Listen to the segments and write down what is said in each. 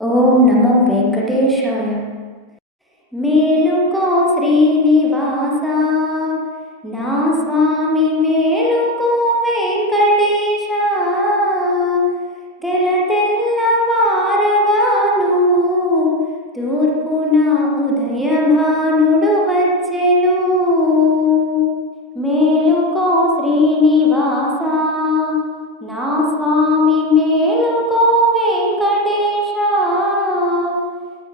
ఓం నమో వెంకటేశాయ. మేలుకో శ్రీనివాస నా స్వామి మేలుకో వెంకటేశ. తెల తెల్లవారగాను తూర్పున ఉదయభానుడు వచ్చెను. మేలుకో శ్రీనివాస నా స్వామి మేలుకో వెంకటేశ.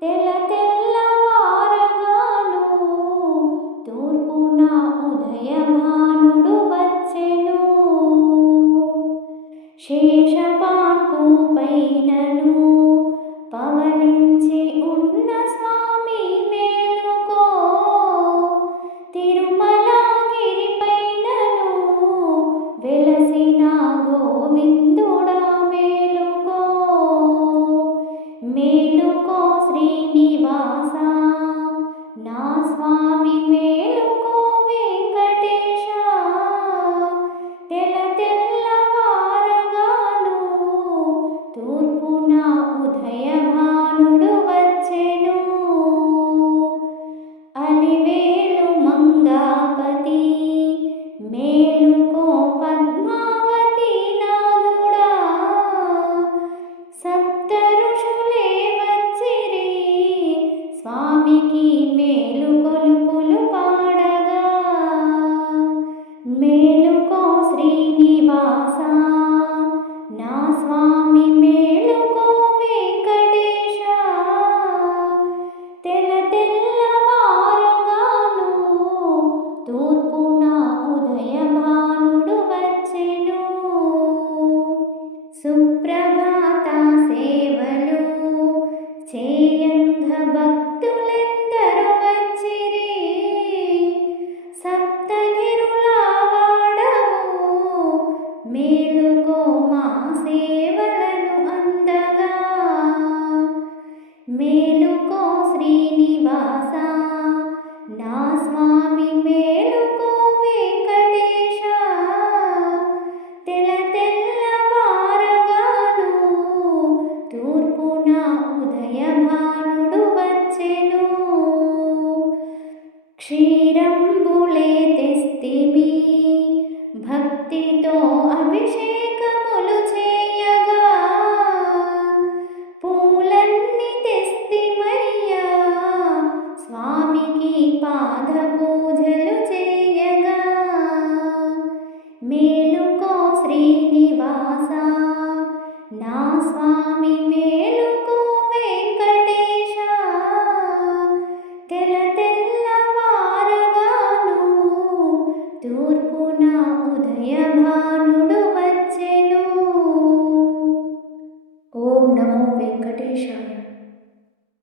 తెల తెల్లవారగాను తూర్పున ఉదయభానుడు వచ్చెను. శేషపాన్పు పైనను పవలించి ఉన్న స్వామి మేలుకో. తిరుమలగిరి పైనను వెలసిన గోవిందుడా మేలుకో. మేలుకో శ్రీనివాస నా స్వామి మేలుకో వెంకటేశ. తెల తెల్లవారగాను తూర్పున ఉదయభానుడు వచ్చెను. అలివేలు మంగాపతి మేలుకో పద్మావతి నాథుడా. సప్త ఋషులే వచ్చిరి స్వామికి మేలుకొలుపులు పాడగా. మేలుకో శ్రీనివాస నా స్వామి మేలుకో వెంకటేశ. తెల తెల్లవారగాను తూర్పున ఉదయభానుడు వచ్చెను. సుప్రభాత సేవలు చేయంగ భక్తులెందరూ వచ్చిరి. సప్తగిరుల వాడవు మేలుకో మా సేవలను అందగా. మేలుకో శ్రీనివాస నా స్వామి మేలుకో వెంకటేశ. తెల తెల్లవారగాను తూర్పున ఉదయభానుడు వచ్చెను. క్షీరంబులే తెస్తిమి భక్తితో అభిషేకములు చేయగా. పూలన్నీ తెస్తిమయ్యా స్వామికి పాద పూజలు చేయగా. మేలుకో శ్రీనివాస నా స్వామి మేలుకో వెంకటేశ. తెల తెల్లవారగాను తూర్పున ఉదయభానుడు